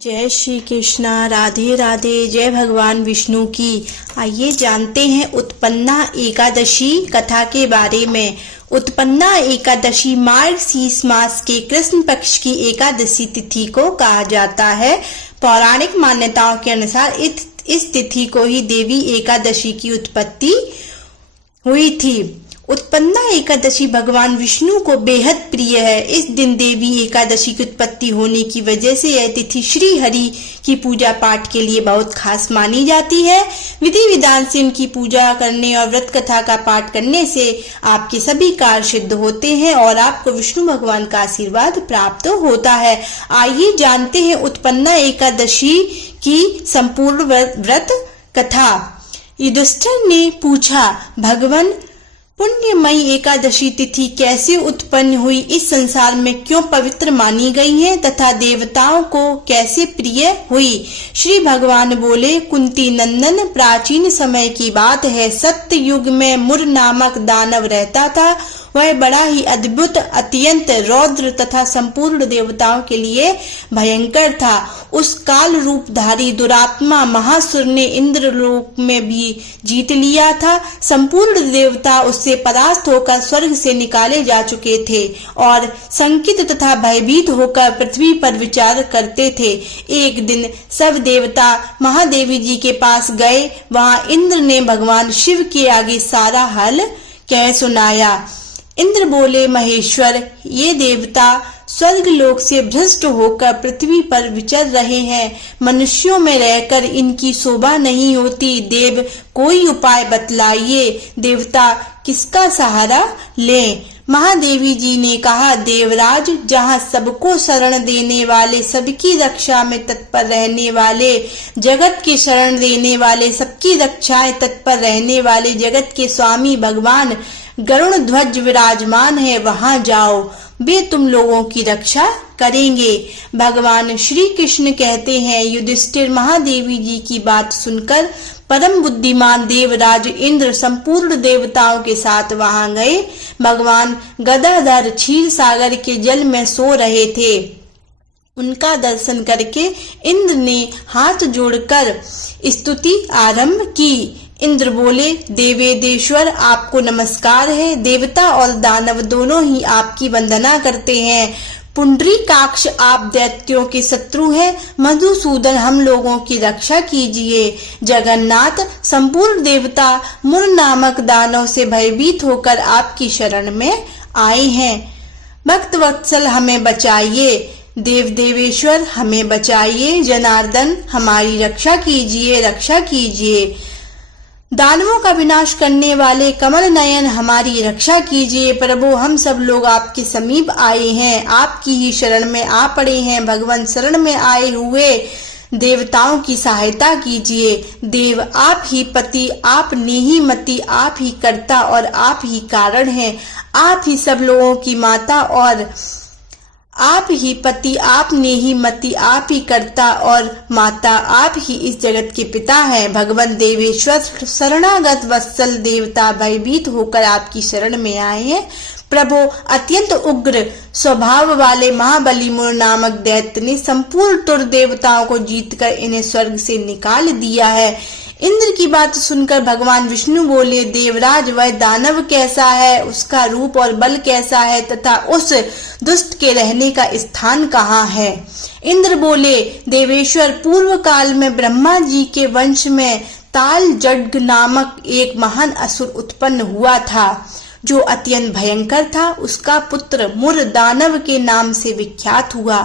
जय श्री कृष्णा, राधे राधे। जय भगवान विष्णु की। आइए जानते हैं उत्पन्ना एकादशी कथा के बारे में। उत्पन्ना एकादशी मार्गशीर्ष मास के कृष्ण पक्ष की एकादशी तिथि को कहा जाता है। पौराणिक मान्यताओं के अनुसार इस तिथि को ही देवी एकादशी की उत्पत्ति हुई थी। उत्पन्ना एकादशी भगवान विष्णु को बेहद प्रिय है। इस दिन देवी एकादशी की उत्पत्ति होने की वजह से यह तिथि श्री हरि की पूजा पाठ के लिए बहुत खास मानी जाती है। विधि विधान से इनकी पूजा करने और व्रत कथा का पाठ करने से आपके सभी कार्य सिद्ध होते हैं और आपको विष्णु भगवान का आशीर्वाद प्राप्त होता है। आइए जानते हैं उत्पन्ना एकादशी की संपूर्ण व्रत कथा। युधिष्ठिर ने पूछा, भगवान पुण्यमयी एकादशी तिथि कैसे उत्पन्न हुई, इस संसार में क्यों पवित्र मानी गई है तथा देवताओं को कैसे प्रिय हुई। श्री भगवान बोले, कुंती नंदन, प्राचीन समय की बात है। सत्य युग में मुर नामक दानव रहता था। वह बड़ा ही अद्भुत, अत्यंत रौद्र तथा संपूर्ण देवताओं के लिए भयंकर था। उस काल रूपधारी दुरात्मा महासुर ने इंद्रलोक में भी जीत लिया था। संपूर्ण देवता उससे परास्त होकर स्वर्ग से निकाले जा चुके थे और शंकित तथा भयभीत होकर पृथ्वी पर विचार करते थे। एक दिन सब देवता महादेवी जी के पास गए। वहां इंद्र ने भगवान शिव के आगे सारा हाल कह सुनाया। इंद्र बोले, महेश्वर, ये देवता स्वर्ग लोक से भ्रष्ट होकर पृथ्वी पर विचर रहे हैं। मनुष्यों में रहकर इनकी शोभा नहीं होती। देव, कोई उपाय बतलाइए। देवता किसका सहारा लें? महादेवी जी ने कहा, देवराज, जहाँ सबको शरण देने वाले, सबकी रक्षा में तत्पर रहने वाले, जगत की शरण देने वाले, सबकी रक्षाएं तत्पर रहने वाले जगत के स्वामी भगवान गरुण ध्वज विराजमान है, वहां जाओ, वे तुम लोगों की रक्षा करेंगे। भगवान श्री कृष्ण कहते हैं, युधिष्ठिर महादेवी जी की बात सुनकर परम बुद्धिमान देवराज इंद्र संपूर्ण देवताओं के साथ वहां गए। भगवान गदाधर क्षीर सागर के जल में सो रहे थे। उनका दर्शन करके इंद्र ने हाथ जोड़कर स्तुति आरंभ की। इंद्र बोले, देवेदेश्वर, आपको नमस्कार है। देवता और दानव दोनों ही आपकी वंदना करते हैं। पुंडरीकाक्ष, आप दैत्यों के शत्रु हैं। मधुसूदन, हम लोगों की रक्षा कीजिए। जगन्नाथ, संपूर्ण देवता मुर नामक दानव से भयभीत होकर आपकी शरण में आए हैं। भक्त वत्सल, हमें बचाइए। देव देवेश्वर, हमें बचाइए। जनार्दन, हमारी रक्षा कीजिए, रक्षा कीजिए। दानवों का विनाश करने वाले कमल नयन, हमारी रक्षा कीजिए। प्रभु, हम सब लोग आपके समीप आए हैं, आपकी ही शरण में आ पड़े हैं। भगवान, शरण में आए हुए देवताओं की सहायता कीजिए। देव, आप ही पति, आप नेही मति, आप ही कर्ता और आप ही कारण हैं। आप ही सब लोगों की माता और आप ही पति, आप नेही मति, आप ही कर्ता और माता, आप ही इस जगत के पिता हैं। भगवान देवेश्वर, शरणागत वत्सल देवता भयभीत होकर आपकी शरण में आए हैं। प्रभु, अत्यंत उग्र स्वभाव वाले महाबली मुर नामक दैत्य ने संपूर्ण तुर देवताओं को जीतकर इन्हें स्वर्ग से निकाल दिया है। इंद्र की बात सुनकर भगवान विष्णु बोले, देवराज, वह दानव कैसा है, उसका रूप और बल कैसा है तथा उस दुष्ट के रहने का स्थान कहाँ है? इंद्र बोले, देवेश्वर, पूर्व काल में ब्रह्मा जी के वंश में ताल जड्ग नामक एक महान असुर उत्पन्न हुआ था, जो अत्यंत भयंकर था। उसका पुत्र मुर दानव के नाम से विख्यात हुआ।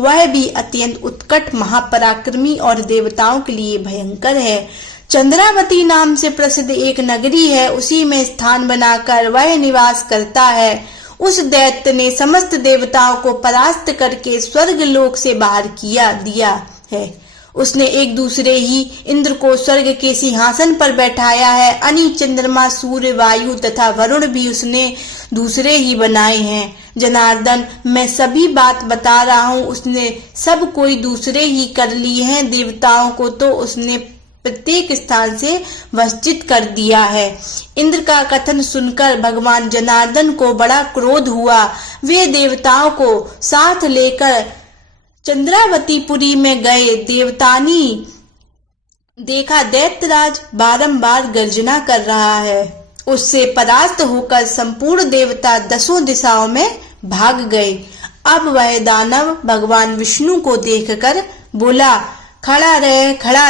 वह भी अत्यंत उत्कट, महापराक्रमी और देवताओं के लिए भयंकर है। चंद्रावती नाम से प्रसिद्ध एक नगरी है, उसी में स्थान बनाकर वह निवास करता है। उस दैत्य ने समस्त देवताओं को परास्त करके स्वर्ग लोक से बाहर किया दिया है। उसने एक दूसरे ही इंद्र को स्वर्ग के सिंहासन पर बैठाया है। अनि, चंद्रमा, सूर्य, वायु तथा वरुण भी उसने दूसरे ही बनाए हैं। जनार्दन, मैं सभी बात बता रहा हूँ, उसने सब कोई दूसरे ही कर लिए हैं। देवताओं को तो उसने प्रत्येक स्थान से वंचित कर दिया है। इंद्र का कथन सुनकर भगवान जनार्दन को बड़ा क्रोध हुआ। वे देवताओं को साथ लेकर चंद्रावतीपुरी में गए देवतानी देखा दैत्यराज बारंबार गर्जना कर रहा है। उससे परास्त होकर संपूर्ण देवता दसों दिशाओं में भाग गए। अब वह दानव भगवान विष्णु को देखकर बोला, खड़ा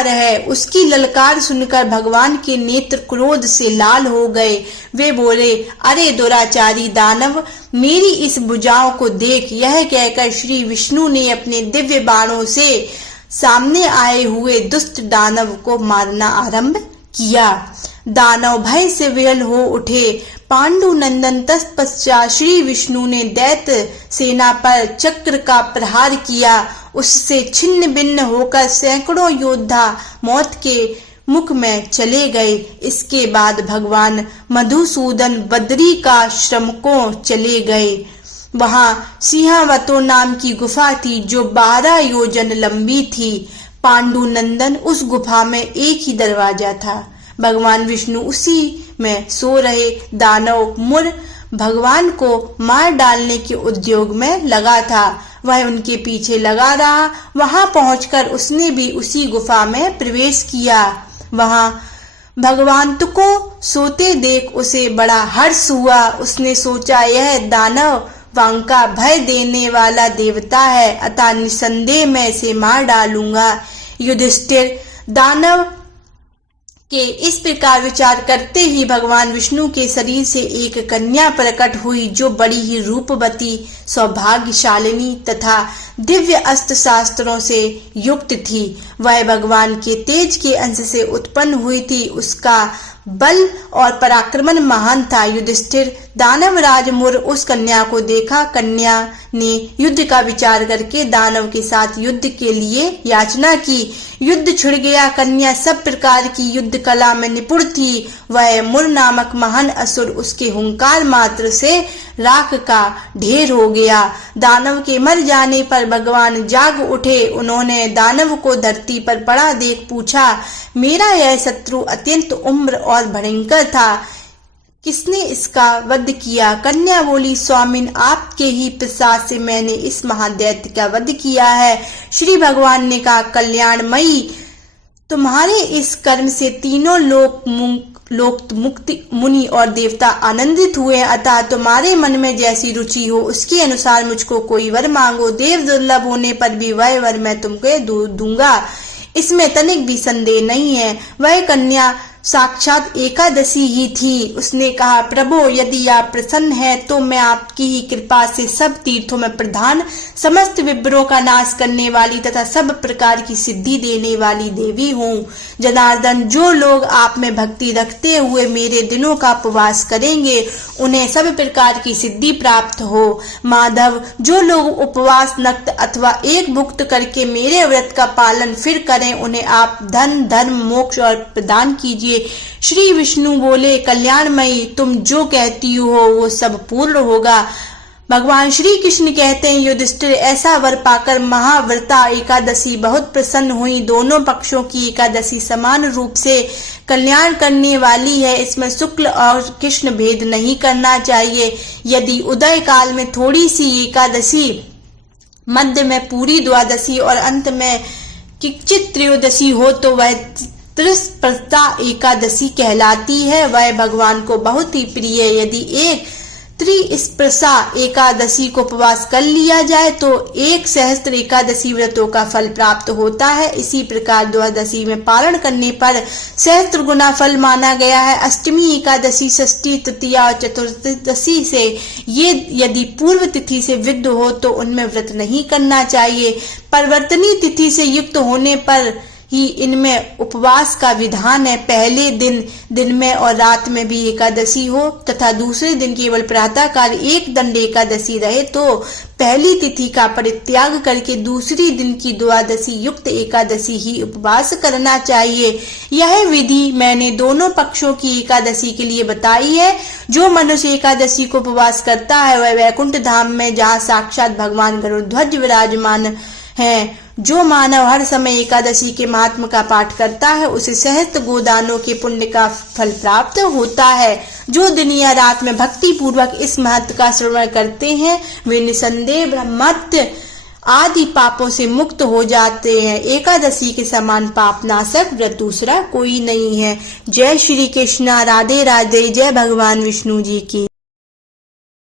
रहे। उसकी ललकार सुनकर भगवान के नेत्र क्रोध से लाल हो गए। वे बोले, अरे दुराचारी दानव, मेरी इस भुजाओं को देख। यह कहकर श्री विष्णु ने अपने दिव्य बाणों से सामने आए हुए दुष्ट दानव को मारना आरंभ किया। दानव भय से विहल हो उठे। पांडु नंदन तत्पश्चात श्री विष्णु ने दैत्य सेना पर चक्र का प्रहार किया। उससे छिन्न भिन्न होकर सैकड़ों योद्धा मौत के मुख में चले गए। इसके बाद भगवान मधुसूदन बद्री का श्रमकों चले गए। वहां सिंहावतो नाम की गुफा थी जो 12 योजन लंबी थी। पांडु नंदन उस गुफा में एक ही दरवाजा था। भगवान विष्णु उसी में सो रहे। दानव मुर भगवान को मार डालने के उद्योग में लगा था। वह उनके पीछे लगा रहा। वहां पहुंचकर उसने भी उसी गुफा में प्रवेश किया। वहां भगवान को सोते देख उसे बड़ा हर्ष हुआ। उसने सोचा, यह दानव वांका भय देने वाला देवता है, अतः निसंदेह मैं इसे मार डालूंगा। युधिष्ठिर दानव के इस प्रकार विचार करते ही भगवान विष्णु के शरीर से एक कन्या प्रकट हुई जो बड़ी ही रूपवती, सौभाग्यशालिनी तथा दिव्य अस्त्र शास्त्रों से युक्त थी। वह भगवान के तेज के अंश से उत्पन्न हुई थी। उसका बल और पराक्रमण महान था। युधिष्ठिर दानवराज मुर उस कन्या को देखा। कन्या ने युद्ध का विचार करके दानव के साथ युद्ध के लिए याचना की। युद्ध छिड़ गया। कन्या सब प्रकार की युद्ध कला में निपुण थी। वह मुर नामक महान असुर उसके हुंकार मात्र से राख का ढेर हो गया। दानव के मर जाने पर भगवान जाग उठे। उन्होंने दानव को धरती पर पड़ा देख पूछा, मेरा यह शत्रु अत्यंत उम्र और भयंकर था, किसने इसका वध किया? कन्या बोली, स्वामिन, आपके ही प्रसाद से मैंने इस महादैत्य का वध किया है। श्री भगवान ने कहा, कल्याणमयी, तुम्हारे इस कर्म से तीनों लोक मुक्ति मुनि और देवता आनंदित हुए। अतः तुम्हारे मन में जैसी रुचि हो उसके अनुसार मुझको कोई वर मांगो। देव दुर्लभ होने पर भी वह वर मैं तुमको दूंगा, इसमें तनिक भी संदेह नहीं है। वह कन्या साक्षात एकादशी ही थी। उसने कहा, प्रभु, यदि आप प्रसन्न हैं तो मैं आपकी ही कृपा से सब तीर्थों में प्रधान, समस्त विभ्रों का नाश करने वाली तथा सब प्रकार की सिद्धि देने वाली देवी हूँ। जनार्दन, जो लोग आप में भक्ति रखते हुए मेरे दिनों का उपवास करेंगे उन्हें सब प्रकार की सिद्धि प्राप्त हो। माधव, जो लोग उपवास नक्त अथवा एक भुक्त करके मेरे व्रत का पालन फिर करें उन्हें आप धन, धर्म, मोक्ष और प्रदान कीजिए। श्री विष्णु बोले, कल्याणमयी, तुम जो कहती हो वो सब पूर्ण होगा। भगवान श्री कृष्ण कहते हैं, युधिष्ठिर, ऐसा वर पाकर महाव्रता एकादशी बहुत प्रसन्न हुई। दोनों पक्षों की एकादशी समान रूप से कल्याण करने वाली है। इसमें शुक्ल और कृष्ण भेद नहीं करना चाहिए। यदि उदय काल में थोड़ी सी एकादशी, मध्य में पूरी द्वादशी और अंत में किंचित त्रयोदशी हो तो वह त्रिस्पर्धा एकादशी कहलाती है। वह भगवान को बहुत ही प्रिय है। यदि एक त्रिस्पर्धा एकादशी को उपवास कर लिया जाए तो 1 सहस्त्र एकादशी व्रतों का फल प्राप्त होता है। इसी प्रकार द्वादशी में पारण करने पर सहस्त्र गुना फल माना गया है। अष्टमी, एकादशी, षष्ठी, तृतीया और चतुर्दशी से ये यदि पूर्व तिथि से विद्ध हो तो उनमें व्रत नहीं करना चाहिए। परिवर्तनी तिथि से युक्त होने पर ही इनमें उपवास का विधान है। पहले दिन में और रात में भी एकादशी हो तथा दूसरे दिन केवल प्रातःकाल एक दंड एकादशी रहे तो पहली तिथि का परित्याग करके दूसरी दिन की द्वादशी युक्त एकादशी ही उपवास करना चाहिए। यह विधि मैंने दोनों पक्षों की एकादशी के लिए बताई है। जो मनुष्य एकादशी को उपवास करता है वह वैकुंठ धाम में, जहाँ साक्षात भगवान गरुड़ध्वज विराजमान है, जो मानव हर समय एकादशी के महात्म का पाठ करता है उसे सहस्त्र गोदानों के पुण्य का फल प्राप्त होता है। जो दिन या रात में भक्ति पूर्वक इस महत्व का श्रवण करते हैं वे निसंदेह ब्रह्मत्व आदि पापों से मुक्त हो जाते हैं। एकादशी के समान पाप नाशक व्रत दूसरा कोई नहीं है। जय श्री कृष्णा, राधे राधे, जय भगवान विष्णु जी की।